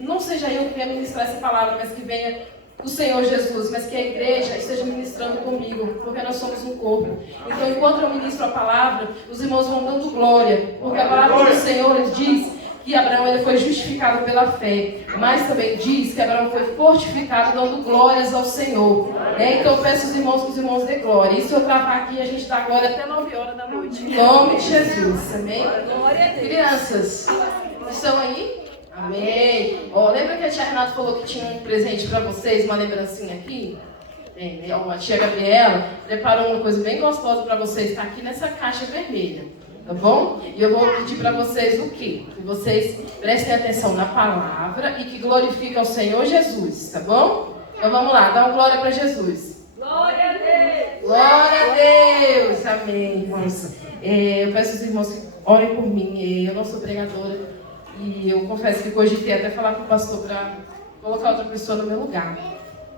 Não seja eu que venha ministrar essa palavra, mas que venha do Senhor Jesus, mas que a igreja esteja ministrando comigo, porque nós somos um corpo. Então, enquanto eu ministro a palavra, os irmãos vão dando glória, porque a palavra do Senhor ele diz que Abraão ele foi justificado pela fé, mas também diz que Abraão foi fortificado dando glórias ao Senhor. Então, eu peço aos irmãos que os irmãos dê glória. E se eu travar aqui, a gente dá glória até 9 horas da noite. Em nome de Jesus, amém? Glória a Deus. Crianças, estão aí? Amém. Lembra que a tia Renata falou que tinha um presente para vocês, uma lembrancinha aqui? A tia Gabriela preparou uma coisa bem gostosa para vocês, está aqui nessa caixa vermelha, tá bom? E eu vou pedir para vocês o quê? Que vocês prestem atenção na palavra e que glorifiquem ao Senhor Jesus, tá bom? Então vamos lá, dá uma glória para Jesus. Glória a Deus! Glória a Deus! Amém, irmãos. Eu peço aos irmãos que orem por mim. Eu não sou pregadora. E eu confesso que cogitei até falar com o pastor para colocar outra pessoa no meu lugar.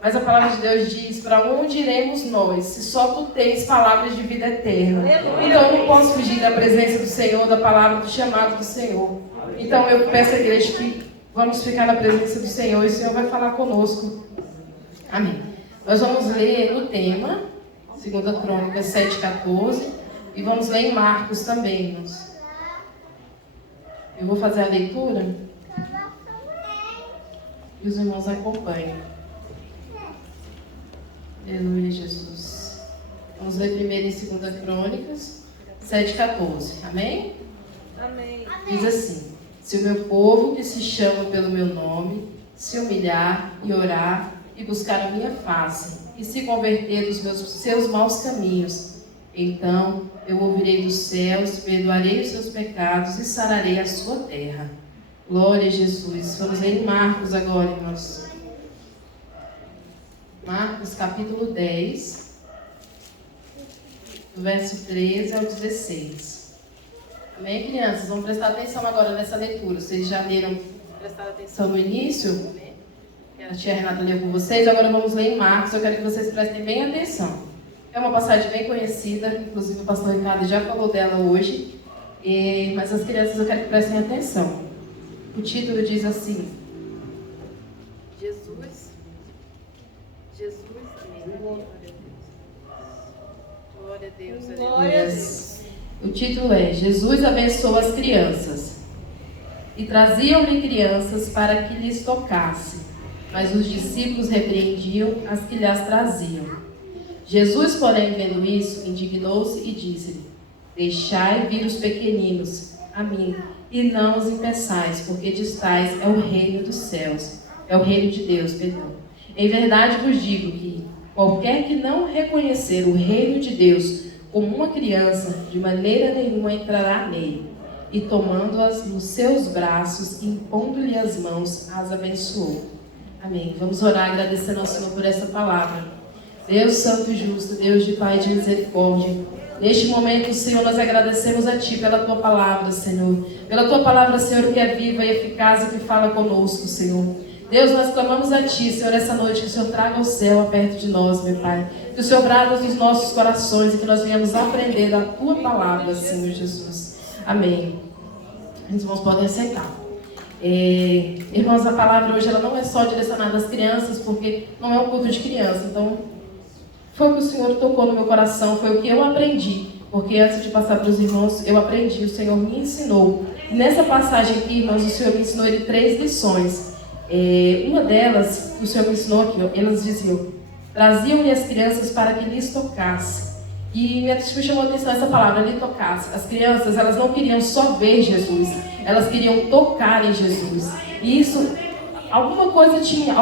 Mas a palavra de Deus diz, para onde iremos nós, se só tu tens palavras de vida eterna? Então eu não posso fugir da presença do Senhor, da palavra, do chamado do Senhor. Então eu peço à igreja que vamos ficar na presença do Senhor e o Senhor vai falar conosco. Amém. Nós vamos ler no tema, 2 Crônicas 7,14, e vamos ler em Marcos também, irmãos. Eu vou fazer a leitura e os irmãos acompanham. Aleluia, Jesus. Vamos ler primeiro em 2 Crônicas 7,14. Amém? Amém. Diz assim: se o meu povo que se chama pelo meu nome se humilhar e orar e buscar a minha face e se converter dos seus maus caminhos, então eu ouvirei dos céus, perdoarei os seus pecados e sararei a sua terra. Glória a Jesus. Vamos ler em Marcos agora, irmãos. Marcos capítulo 10, do verso 13 ao 16. Amém, crianças? Vamos prestar atenção agora nessa leitura. Vocês já leram, prestaram atenção no início? A tia Renata leu com vocês. Agora vamos ler em Marcos. Eu quero que vocês prestem bem atenção. É uma passagem bem conhecida, inclusive o pastor Ricardo já falou dela hoje, mas as crianças eu quero que prestem atenção. O título diz assim: Jesus, glória a Deus, Glória a Deus. O título é: Jesus abençoa as crianças. E traziam-lhe crianças para que lhes tocasse, mas os discípulos repreendiam as que lhes traziam. Jesus, porém, vendo isso, indignou-se e disse-lhe: deixai vir os pequeninos a mim, e não os impeçais, porque distais é o reino dos céus, é o reino de Deus, perdão. Em verdade vos digo que qualquer que não reconhecer o reino de Deus como uma criança, de maneira nenhuma entrará nele. E tomando-as nos seus braços, impondo-lhe as mãos, as abençoou. Amém. Vamos orar agradecendo ao Senhor por essa palavra. Deus santo e justo, Deus de Pai e de misericórdia, neste momento, Senhor, nós agradecemos a Ti pela Tua palavra, Senhor. Pela Tua palavra, Senhor, que é viva e eficaz e que fala conosco, Senhor. Deus, nós clamamos a Ti, Senhor, essa noite, que o Senhor traga o céu perto de nós, meu Pai. Que o Senhor brada nos nossos corações e que nós venhamos aprender da Tua palavra, Senhor Jesus. Amém. Os irmãos podem aceitar. Irmãos, a palavra hoje ela não é só direcionada às crianças, porque não é um culto de criança, então foi o que o Senhor tocou no meu coração, foi o que eu aprendi, porque antes de passar para os irmãos, eu aprendi, o Senhor me ensinou. E nessa passagem aqui, irmãos, o Senhor me ensinou 3 lições. Uma delas, o Senhor me ensinou aqui, elas diziam: traziam-lhe as crianças para que lhes tocasse. E me chamou a atenção essa palavra, lhe tocasse. As crianças, elas não queriam só ver Jesus, elas queriam tocar em Jesus. E isso, alguma coisa tinha,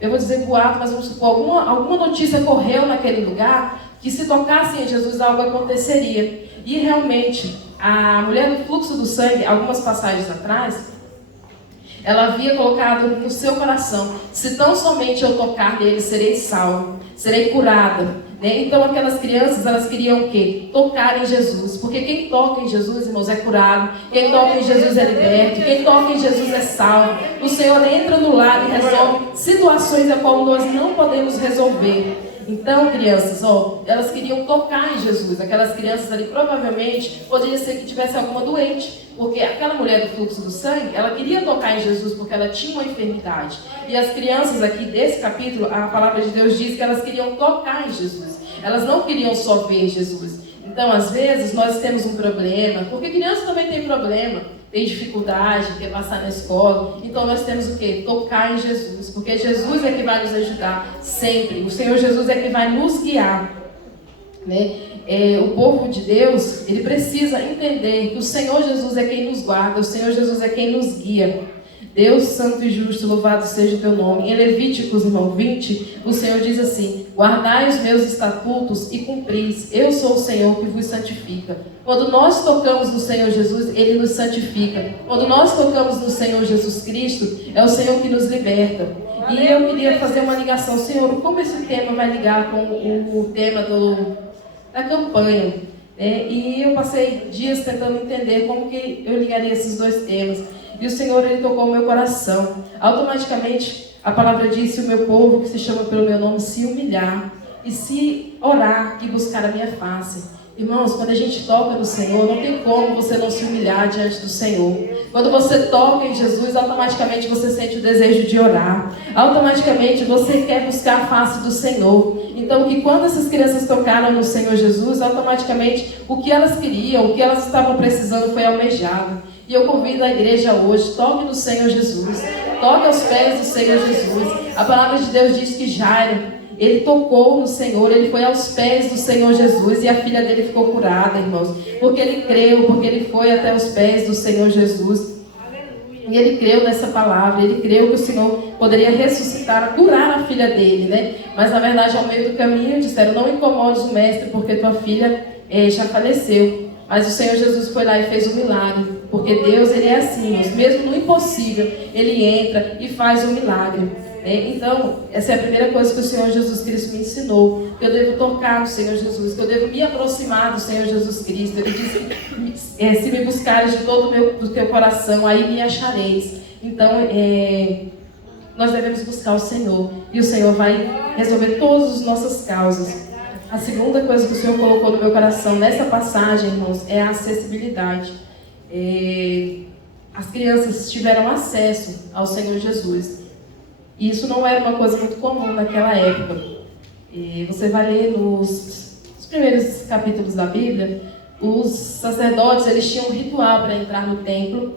eu vou dizer boato, mas vamos supor, alguma notícia correu naquele lugar que se tocassem em Jesus algo aconteceria. E realmente, a mulher do fluxo do sangue, algumas passagens atrás, ela havia colocado no seu coração: se tão somente eu tocar nele, serei salvo, serei curada. Então aquelas crianças, elas queriam o quê? Tocar em Jesus, porque quem toca em Jesus, irmãos, é curado, quem toca em Jesus é liberto, quem toca em Jesus é salvo. O Senhor entra no lar e resolve situações a qual nós não podemos resolver. Então, crianças, elas queriam tocar em Jesus. Aquelas crianças ali, provavelmente, poderia ser que tivesse alguma doente. Porque aquela mulher do fluxo do sangue, ela queria tocar em Jesus porque ela tinha uma enfermidade. E as crianças aqui desse capítulo, a palavra de Deus diz que elas queriam tocar em Jesus. Elas não queriam só ver Jesus. Então, às vezes, nós temos um problema, porque criança também tem problema, tem dificuldade, quer passar na escola. Então, nós temos o quê? Tocar em Jesus, porque Jesus é que vai nos ajudar sempre. O Senhor Jesus é que vai nos guiar, né? O povo de Deus, ele precisa entender que o Senhor Jesus é quem nos guarda, o Senhor Jesus é quem nos guia. Deus santo e justo, louvado seja o teu nome. Em Levíticos, irmão, 20, o Senhor diz assim: guardai os meus estatutos e cumpris, eu sou o Senhor que vos santifica. Quando nós tocamos no Senhor Jesus, Ele nos santifica. Quando nós tocamos no Senhor Jesus Cristo, é o Senhor que nos liberta. E eu queria fazer uma ligação, Senhor, como esse tema vai ligar com o tema da campanha? E eu passei dias tentando entender como que eu ligaria esses dois temas. E o Senhor, Ele tocou o meu coração. Automaticamente, a palavra diz: se o meu povo, que se chama pelo meu nome, se humilhar e se orar e buscar a minha face. Irmãos, quando a gente toca no Senhor, não tem como você não se humilhar diante do Senhor. Quando você toca em Jesus, automaticamente você sente o desejo de orar. Automaticamente você quer buscar a face do Senhor. Então, que quando essas crianças tocaram no Senhor Jesus, automaticamente o que elas queriam, o que elas estavam precisando foi almejado. E eu convido a igreja hoje: toque no Senhor Jesus. Toque aos pés do Senhor Jesus. A palavra de Deus diz que Jairo, ele tocou no Senhor, ele foi aos pés do Senhor Jesus e a filha dele ficou curada, irmãos. Porque ele creu, porque ele foi até os pés do Senhor Jesus. E ele creu nessa palavra, ele creu que o Senhor poderia ressuscitar, curar a filha dele, né? Mas na verdade, ao meio do caminho, disseram: não incomodes o mestre, porque tua filha já faleceu. Mas o Senhor Jesus foi lá e fez um milagre, porque Deus, Ele é assim, mesmo no impossível, Ele entra e faz um milagre. Então, essa é a primeira coisa que o Senhor Jesus Cristo me ensinou, que eu devo tocar no Senhor Jesus, que eu devo me aproximar do Senhor Jesus Cristo. Ele disse que se me buscares de todo do teu coração, aí me achareis. Então, nós devemos buscar o Senhor, e o Senhor vai resolver todas as nossas causas. A segunda coisa que o Senhor colocou no meu coração nessa passagem, irmãos, é a acessibilidade. As crianças tiveram acesso ao Senhor Jesus. E isso não era uma coisa muito comum naquela época. Você vai ler nos primeiros capítulos da Bíblia, os sacerdotes, eles tinham um ritual para entrar no templo.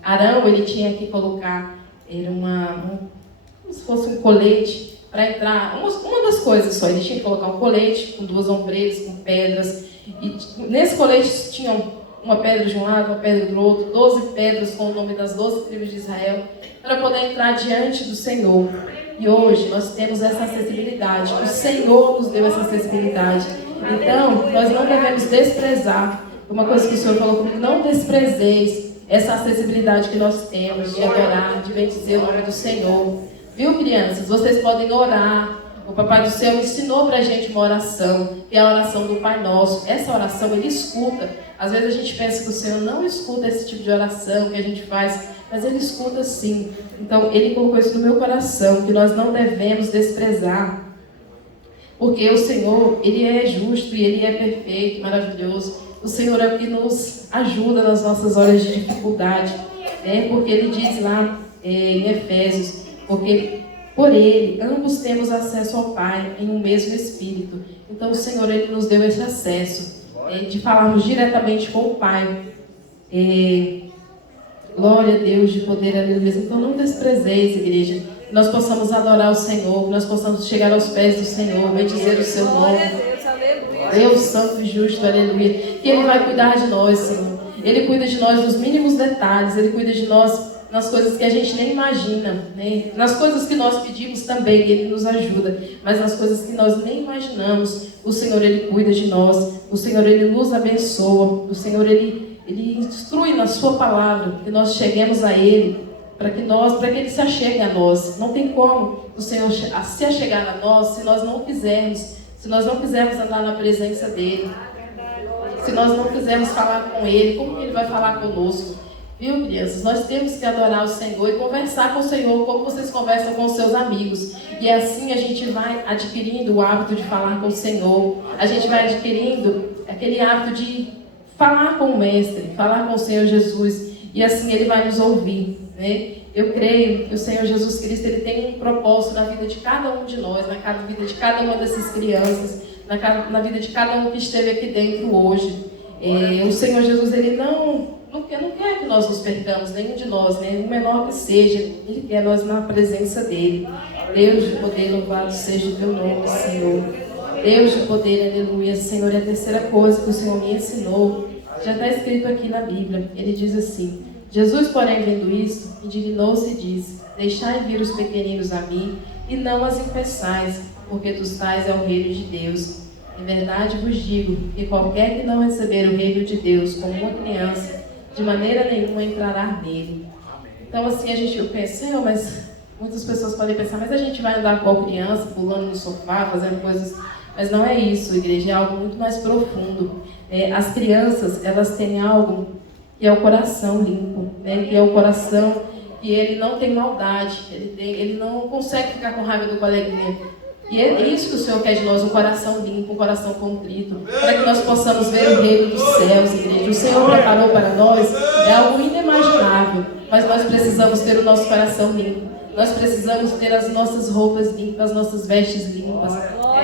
Arão, ele tinha que colocar como se fosse um colete para entrar, uma das coisas só. Ele tinha que colocar um colete com 2 ombreiras, com pedras. E nesse colete tinham uma pedra de um lado, uma pedra do outro, 12 pedras com o nome das 12 tribos de Israel, para poder entrar diante do Senhor. E hoje nós temos essa acessibilidade. O Senhor nos deu essa acessibilidade. Então, nós não devemos desprezar. Uma coisa que o Senhor falou comigo: não desprezeis essa acessibilidade que nós temos de adorar, de bendizer o nome do Senhor. Viu, crianças? Vocês podem orar. O Papai do Céu ensinou pra gente uma oração, que é a oração do Pai Nosso. Essa oração, Ele escuta. Às vezes a gente pensa que o Senhor não escuta esse tipo de oração que a gente faz, mas Ele escuta sim. Então, Ele colocou isso no meu coração, que nós não devemos desprezar. Porque o Senhor, Ele é justo e Ele é perfeito, maravilhoso. O Senhor é o que nos ajuda nas nossas horas de dificuldade. Porque Ele diz lá em Efésios: porque por Ele ambos temos acesso ao Pai em um mesmo Espírito. Então o Senhor, Ele nos deu esse acesso de falarmos diretamente com o Pai. Glória a Deus, de poder, aleluia. Então não desprezeis, igreja, que nós possamos adorar o Senhor, que nós possamos chegar aos pés do Senhor, bendizer o seu nome. Deus santo e justo, aleluia. Que Ele vai cuidar de nós, Senhor. Ele cuida de nós nos mínimos detalhes, Ele cuida de nós nas coisas que a gente nem imagina, né? Nas coisas que nós pedimos também, Ele nos ajuda, mas nas coisas que nós nem imaginamos, o Senhor, Ele cuida de nós, o Senhor, Ele nos abençoa, o Senhor, Ele instrui na sua palavra, que nós cheguemos a Ele, para que Ele se achegue a nós. Não tem como o Senhor se achegar a nós se nós não quisermos, se nós não quisermos andar na presença dEle, se nós não quisermos falar com Ele. Como Ele vai falar conosco? Viu, crianças? Nós temos que adorar o Senhor e conversar com o Senhor como vocês conversam com os seus amigos. E assim a gente vai adquirindo o hábito de falar com o Senhor. A gente vai adquirindo aquele hábito de falar com o Mestre, falar com o Senhor Jesus. E assim Ele vai nos ouvir, né? Eu creio que o Senhor Jesus Cristo Ele tem um propósito na vida de cada um de nós, na vida de cada uma dessas crianças, na vida de cada um que esteve aqui dentro hoje. O Senhor Jesus Ele não quer que nós nos percamos, nenhum de nós, né? O menor que seja, Ele quer nós na presença dEle. Deus de poder, louvado seja o Teu nome, Senhor. Deus de poder, aleluia, Senhor. E a terceira coisa que o Senhor me ensinou, já está escrito aqui na Bíblia. Ele diz assim: Jesus, porém, vendo isto, indignou-se e disse: deixai vir os pequeninos a mim, e não as impeçais, porque dos tais é o reino de Deus. Em verdade vos digo que qualquer que não receber o reino de Deus como uma criança, de maneira nenhuma entrará nele. Então assim, eu penso, Senhor, mas muitas pessoas podem pensar, mas a gente vai andar com a criança, pulando no sofá, fazendo coisas, mas não é isso, igreja, é algo muito mais profundo. As crianças, elas têm algo que é o coração limpo, né? Que é o coração que ele não tem maldade, ele não consegue ficar com raiva do coleguinha. E é isso que o Senhor quer de nós, um coração limpo, um coração contrito, para que nós possamos ver o reino dos céus, igreja. O Senhor preparou para nós, é algo inimaginável, mas nós precisamos ter o nosso coração limpo. Nós precisamos ter as nossas roupas limpas, as nossas vestes limpas.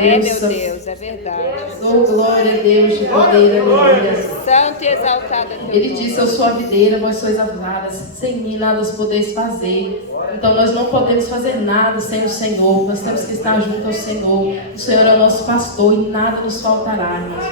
Meu Deus, é verdade. Oh, glória a Deus de poder, aleluia. Santo e exaltado é teu Ele nome. disse: eu sou a videira, vós sois as varas, sem mim nada os podeis fazer. Então nós não podemos fazer nada sem o Senhor, nós temos que estar junto ao Senhor. O Senhor é o nosso pastor e nada nos faltará, irmãos.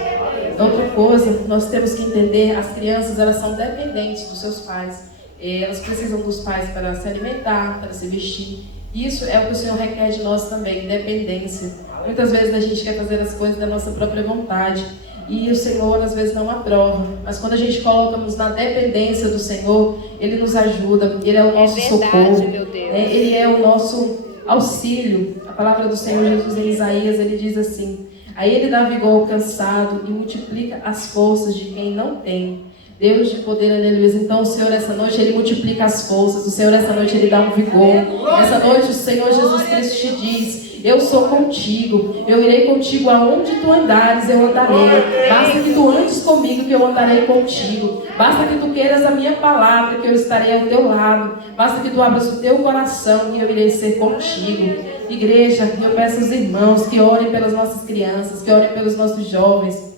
Outra coisa, nós temos que entender, as crianças, elas são dependentes dos seus pais. Elas precisam dos pais para se alimentar, para se vestir. Isso é o que o Senhor requer de nós também, dependência. Muitas vezes a gente quer fazer as coisas da nossa própria vontade e o Senhor às vezes não aprova. Mas quando a gente coloca-nos na dependência do Senhor, Ele nos ajuda, Ele é o nosso socorro, meu Deus. Ele é o nosso auxílio. A palavra do Senhor Jesus em Isaías, Ele diz assim: aí Ele dá vigor ao cansado e multiplica as forças de quem não tem. Deus de poder, aleluia. Então o Senhor essa noite, Ele multiplica as forças. O Senhor essa noite, Ele dá um vigor. Essa noite o Senhor Jesus Cristo te diz: eu sou contigo, eu irei contigo aonde tu andares, eu andarei. Basta que tu andes comigo, que eu andarei contigo. Basta que tu queiras a minha palavra, que eu estarei ao teu lado. Basta que tu abras o teu coração, que eu irei ser contigo. Igreja, eu peço aos irmãos que orem pelas nossas crianças, que orem pelos nossos jovens.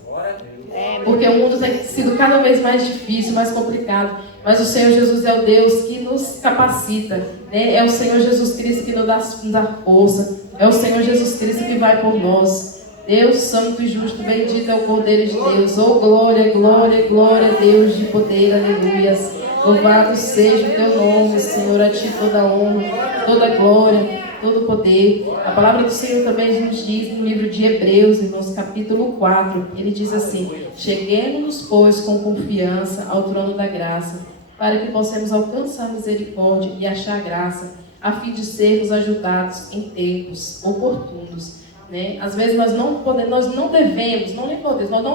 Porque o mundo tem sido cada vez mais difícil, mais complicado. Mas o Senhor Jesus é o Deus que nos capacita, né? É o Senhor Jesus Cristo que nos dá força. É o Senhor Jesus Cristo que vai por nós. Deus santo e justo, bendito é o Cordeiro de Deus. Oh, glória, glória, glória a Deus de poder, aleluias. Louvado seja o teu nome, Senhor, a ti toda a honra, toda a glória, todo o poder. A palavra do Senhor também nos diz no livro de Hebreus, irmãos, capítulo 4, ele diz assim: cheguemos-nos, pois, com confiança ao trono da graça, para que possamos alcançar misericórdia e achar graça, a fim de sermos ajudados em tempos oportunos. Né? Às vezes nós não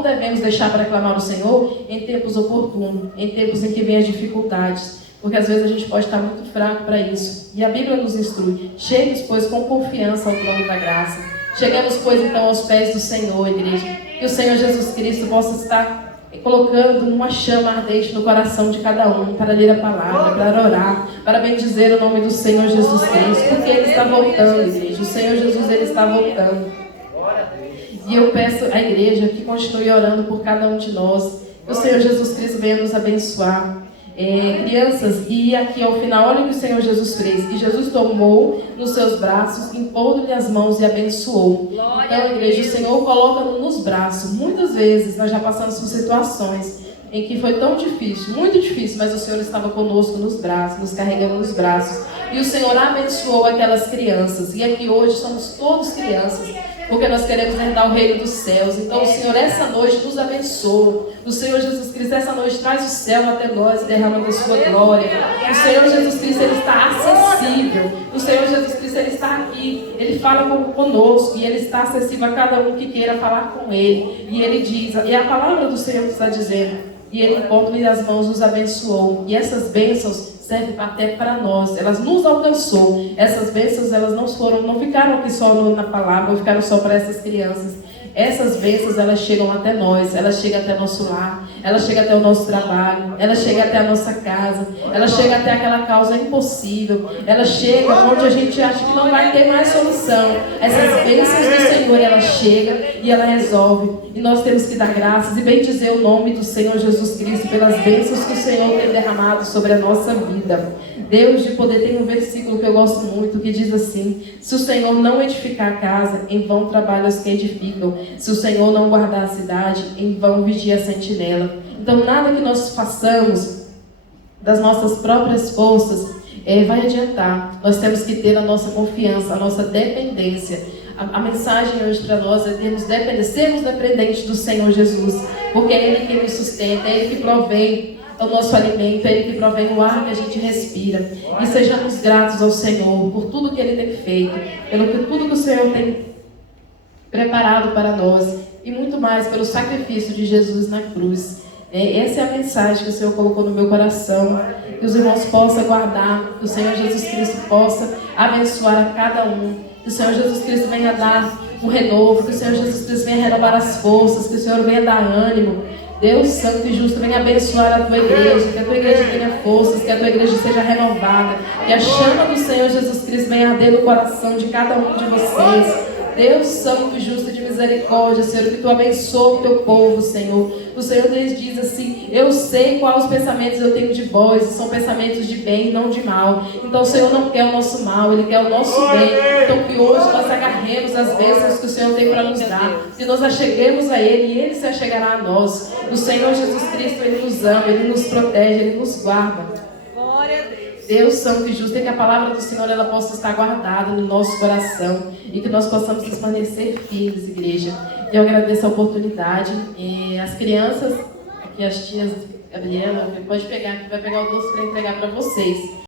devemos deixar para clamar o Senhor em tempos oportunos, em tempos em que vem as dificuldades. Porque às vezes a gente pode estar muito fraco para isso. E a Bíblia nos instrui: cheguemos, pois, com confiança ao trono da graça. Chegamos, pois, então aos pés do Senhor, igreja. Que o Senhor Jesus Cristo possa estar colocando uma chama ardente no coração de cada um, para ler a palavra, para orar, para bendizer o nome do Senhor Jesus Cristo. Porque Ele está voltando, igreja. O Senhor Jesus, Ele está voltando. E eu peço à igreja que continue orando por cada um de nós. Que o Senhor Jesus Cristo venha nos abençoar. Crianças, e aqui ao final, olha o que o Senhor Jesus fez. E Jesus tomou nos seus braços, impôs-lhe as mãos e abençoou. Então, igreja, o Senhor coloca-nos nos braços. Muitas vezes nós já passamos por situações em que foi tão difícil, muito difícil, mas o Senhor estava conosco nos braços, nos carregando nos braços. E o Senhor abençoou aquelas crianças. E aqui hoje somos todos crianças, porque nós queremos herdar o reino dos céus. Então o Senhor essa noite nos abençoa. O Senhor Jesus Cristo essa noite traz o céu até nós e derrama da sua glória. O Senhor Jesus Cristo, Ele está acessível. O Senhor Jesus Cristo, Ele está aqui. Ele fala conosco e Ele está acessível a cada um que queira falar com Ele. E Ele diz, e a palavra do Senhor está dizendo: e ele impondo-lhe as mãos os abençoou. E essas bênçãos servem até para nós, elas nos alcançou. Essas bênçãos, elas não ficaram aqui só na palavra, não ficaram só para essas crianças. Essas bênçãos, elas chegam até nós, elas chegam até nosso lar, elas chegam até o nosso trabalho, elas chegam até a nossa casa, elas chegam até aquela causa impossível, elas chegam onde a gente acha que não vai ter mais solução. Essas bênçãos do Senhor, ela chega e ela resolve. E nós temos que dar graças e bendizer o nome do Senhor Jesus Cristo pelas bênçãos que o Senhor tem derramado sobre a nossa vida. Deus de poder, tem um versículo que eu gosto muito, que diz assim: se o Senhor não edificar a casa, em vão trabalham os que edificam. Se o Senhor não guardar a cidade, em vão vigia a sentinela. Então nada que nós façamos das nossas próprias forças vai adiantar. Nós temos que ter a nossa confiança, a nossa dependência. A mensagem hoje para nós é sermos dependentes do Senhor Jesus, porque é Ele que nos sustenta, é Ele que provém o nosso alimento, é Ele que provém o ar que a gente respira. E sejamos gratos ao Senhor por tudo que Ele tem feito, pelo tudo que o Senhor tem preparado para nós, e muito mais pelo sacrifício de Jesus na cruz. Essa é a mensagem que o Senhor colocou no meu coração, que os irmãos possam guardar, que o Senhor Jesus Cristo possa abençoar a cada um, que o Senhor Jesus Cristo venha dar um renovo, que o Senhor Jesus Cristo venha renovar as forças, que o Senhor venha dar ânimo. Deus santo e justo, venha abençoar a tua igreja, que a tua igreja tenha forças, que a tua igreja seja renovada, que a chama do Senhor Jesus Cristo venha arder no coração de cada um de vocês. Deus santo e justo de misericórdia, Senhor, que Tu abençoe o Teu povo, Senhor. O Senhor diz assim: eu sei quais os pensamentos eu tenho de vós, são pensamentos de bem e não de mal. Então o Senhor não quer o nosso mal, Ele quer o nosso bem. Então que hoje nós agarremos as bênçãos que o Senhor tem para nos dar, que nós acheguemos a Ele e Ele se achegará a nós. O Senhor Jesus Cristo, Ele nos ama, Ele nos protege, Ele nos guarda. Deus santo e justo, e que a palavra do Senhor ela possa estar guardada no nosso coração e que nós possamos permanecer firmes, igreja. Eu agradeço a oportunidade. E as crianças, aqui as tias Gabriela, pode pegar, que vai pegar o doce para entregar para vocês.